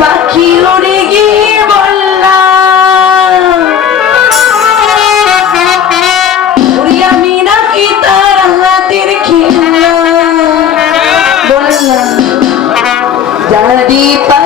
পাখি ওরে Jangan di pa